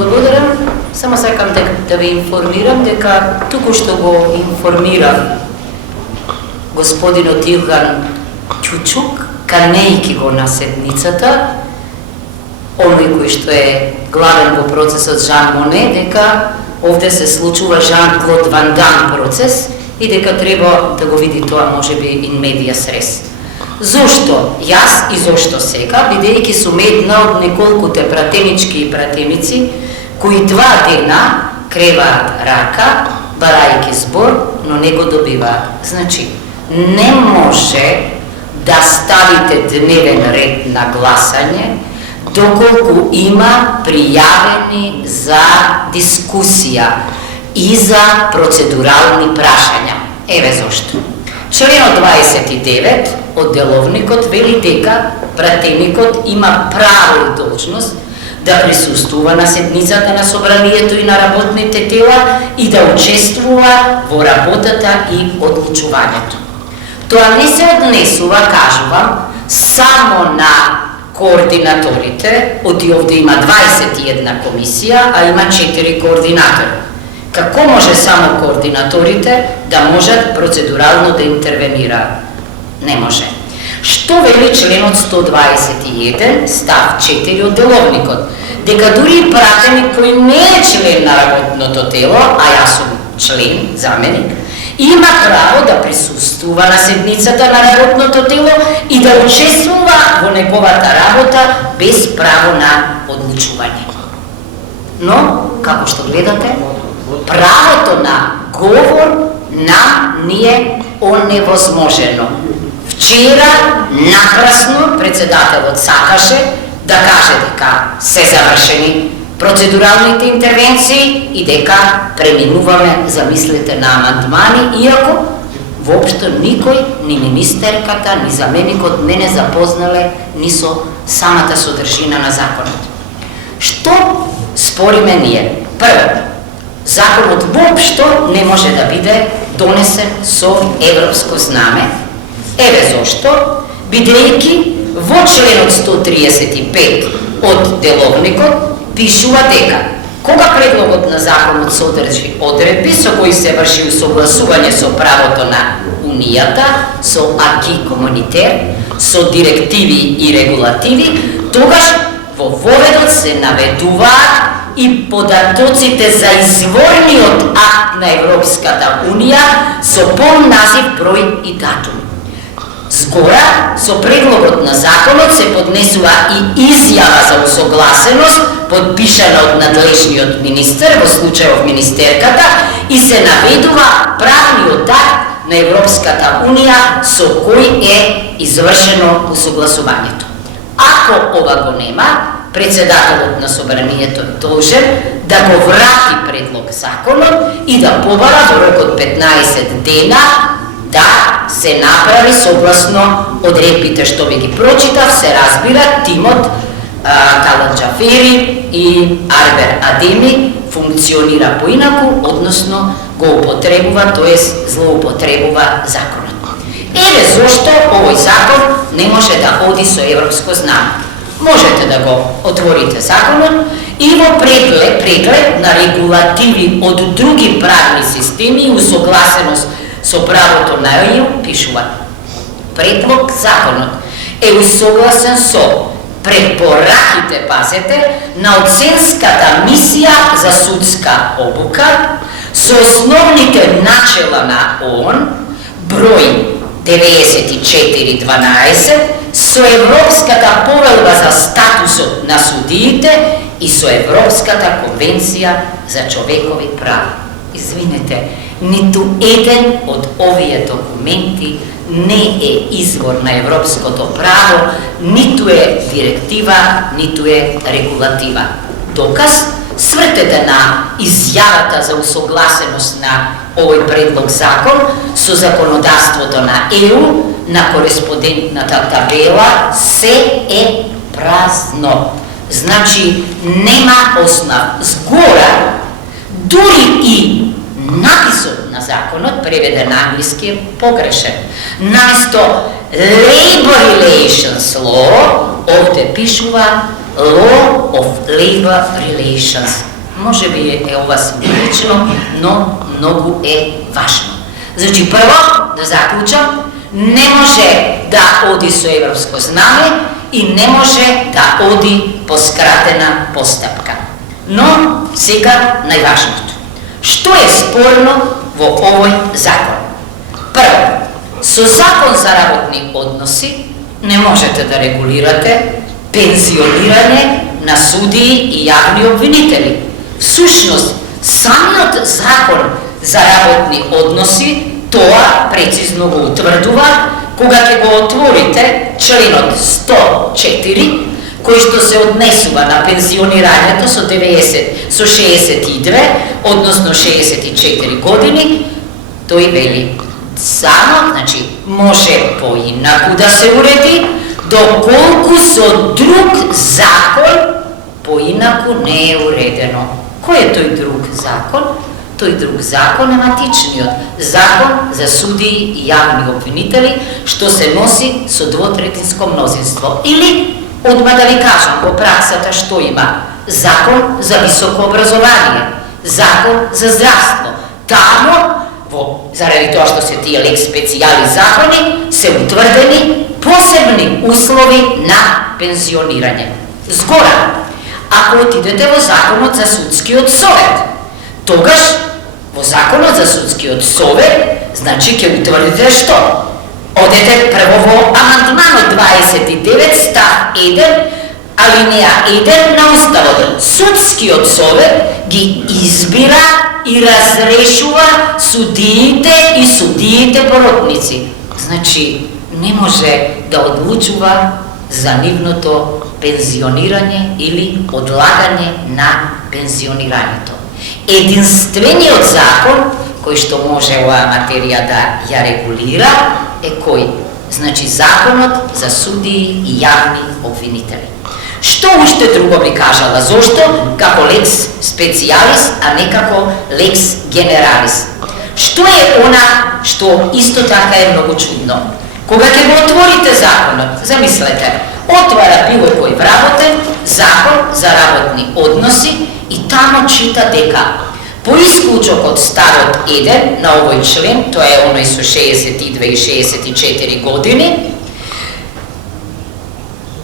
Благодарам. Само сакам да ви информирам дека туку што го информира господинот Илган Ќучук, канејки го на седницата, оној кој што е главен во процесот Жан Моне, дека овде се случува Жан-Клод Ван Дам процес и дека треба да го види тоа можеби in medias res. Зошто јас и зошто сега, бидејќи сум една од неколкуте пратенички и пратеници кои 2 дена креваат рака, барајќи збор, но не го добиваат. Значи, не може да ставите дневен ред на гласање доколку има пријавени за дискусија и за процедурални прашања. Еве зошто. Членот 29 од деловникот вели дека пратеникот има право и должност да присуствува на седницата на собранието и на работните тела и да учествува во работата и одлучувањето. Тоа не се однесува, кажувам, само на координаторите, оти овде има 21 комисија, а има 4 координатори. Како може само координаторите да можат процедурално да интервенираат? Не може. Што вели членот 121, став 4 од деловникот? Дека дури пратеник кој не е член на работното тело, а јас сум член, заменик, има право да присуствува на седницата на работното тело и да учествува во неговата работа без право на одлучување. Но, како што гледате, правото на говор нам ни е оневозможено. Вчера напрасно председателот сакаше да каже дека се завршени процедуралните интервенции и дека преминуваме, замислете, на амандмани, иако воопшто никој, ни министерката, ни заменикот не запознале ни со самата содржина на законот. Што спориме ние? Прво, законот воопшто не може да биде донесен со европско знаме. Еве зошто, бидејќи во членот 135 од деловникот пишува дека кога предлогот на законот содржи одредби со кои се врши усогласување со правото на Унијата, со аки комунитер, со директиви и регулативи, тогаш во воведот се наведуваат и податоците за изворниот акт на Европската Унија со полн назив, број и датум. Згора, со предлогот на законот се поднесува и изјава за усогласеност, подпишана од надлежниот министер, во случајов министерката, и се наведува правниот акт на Европската Унија со кој е извршено усогласувањето. Ако ова го нема, председателот на собранието должен да го врати предлог законот и да побара во рок од 15 дена да се направи согласно одредбите што ви ги прочитав, се разбира, тимот Талат Џафери и Арбер Адеми функционира поинаку, односно го употребува, тоест злоупотребува законот. Еве зошто овој закон не може да оди со европско знаме. Можете да го отворите законот и во преглед на регулативи од други правни системи и усогласеност со правото на ЕУ пишува: предлог законот е усогласен со препораките, пазете, на оценската мисија за судска обука, со основните начела на ООН, број 9412, со Европската повелба за статусот на судиите и со Европската конвенција за човекови права. Извинете, ниту еден од овие документи не е извор на европското право, ниту е директива, ниту е регулатива. Доказ, свртете на изјавата за усогласеност на овој предлог закон со законодавството на ЕУ, на кореспондентната табела, се е празно. Значи, нема основ. Згора, дури и написот на законот, преведен на англиски, е погрешен. Наместо Labor Relations Law, овде пишува Law of Labor Relations. Може би е ова символично, но многу е важно. Значи, прво, да заклучам, не може да оди со европско знаме и не може да оди по скратена постапка. Но, сега најважното. Што е спорно во овој закон? Прво, со закон за работни односи не можете да регулирате пензионирање на судии и јавни обвинители. Всушност, самиот закон за работни односи тоа прецизно го утврдува кога ќе го отворите членот 104, кој што се однесува на пензионирањето со 62, односно 64 години, тој вели само, значи, може поинаку да се уреди, доколку со друг закон поинаку не е уредено. Кој е тој друг закон? Тој друг закон е матичниот закон за судии и јавни обвинители, што се носи со двотретинско мнозинство. Или, одма да ви кажам во праксата што има: закон за високо образование, закон за здравство. Тамо, заради тоа што се тие лекс специјали закони, се утврдени посебни услови на пензионирање. Згора, ако отидете во законот за судскиот совет, тогаш во законот за судскиот совет, значи ќе утврдите што? Одете прво во амандманот 29 став 1, алинеја 1 на Уставот. Судскиот совет ги избира и разрешува судиите и судиите поротници. Значи, не може да одлучува за нивното пензионирање или одлагање на пензионирањето. Единствениот закон кој што може оваа материја да ја регулира е кој? Значи, законот за судии и јавни обвинители. Што уште друго би кажала? Зошто како лекс специјалис, а не како лекс генералис? Што е она што исто така е многу чудно? Кога ќе го отворите законот, замислете, отвара било кој вработен закон за работни односи и тамо чита дека по исклучок од ставот 1 на овој член, тоа е оној со 62 и 64 години,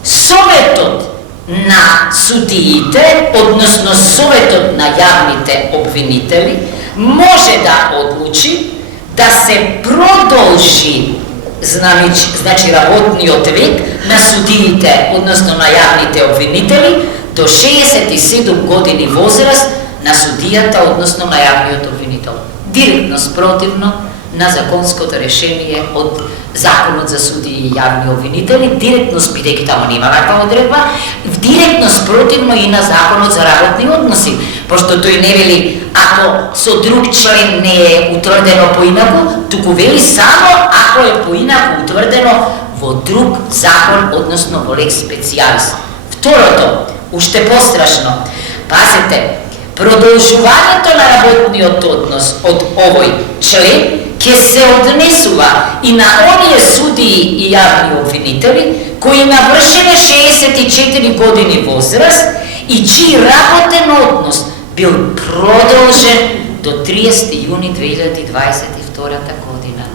Советот на судиите, односно Советот на јавните обвинители, може да одлучи да се продолжи значи работниот век на судиите, односно на јавните обвинители, до 67 години возраст на судијата, односно на јавниот обвинител. Директно спротивно на законското решение од Законот за судии и јавни обвинители, директно, бидејќи тамо нема ваква одредба, директно спротивно и на Законот за работни односи, пошто тој не вели ако со друг член не е утврдено поинаку, туку вели само ако е поинаку утврдено во друг закон, односно во лекс специјалис. Второто, уште пострашно, пазете, продолжувањето на работниот однос од овој член ќе се однесува и на оние судии и јавни обвинители кои навршиле 64 години возраст и чиј работен однос бил продолжен до 30 јуни 2022 година.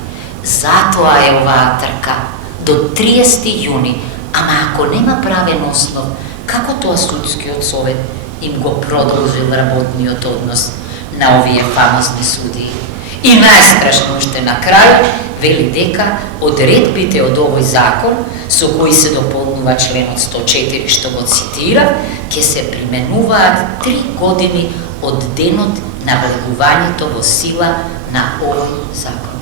Затоа е оваа трка до 30 јуни. Ама ако нема правен основ, како тоа судскиот совет им го продолжил работниот однос на овие фамозни судии? И најстрашно уште на крај вели дека одредбите од овој закон со кои се дополнува членот 104 што го цитира, ќе се применуваат 3 години од денот на влегувањето во сила на овој закон.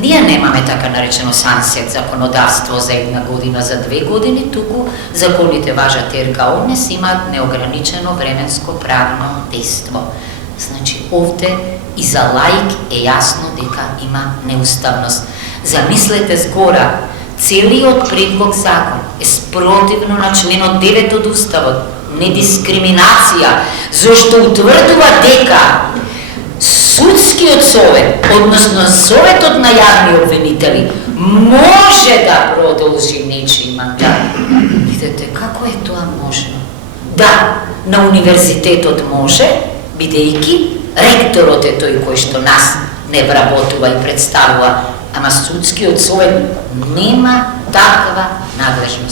Ние немаме така наречено сансет законодавство за 1 година, за 2 години, туку законите важат ерга омнес, имаат неограничено временско правно дејство. Значи, овде и за лаик е јасно дека има неуставност. Замислете згора, целиот предлог закон е спротивно на членот 9 од Уставот, недискриминација, зашто утврдува дека судскиот совет, односно Советот на јавни обвинители, може да продолжи нечиј мандат. Видете, како е тоа можно? Да, на универзитетот може, бидејќи ректорот е тој кој што нас не вработува и представува, ама судскиот совет нема таква надлежност.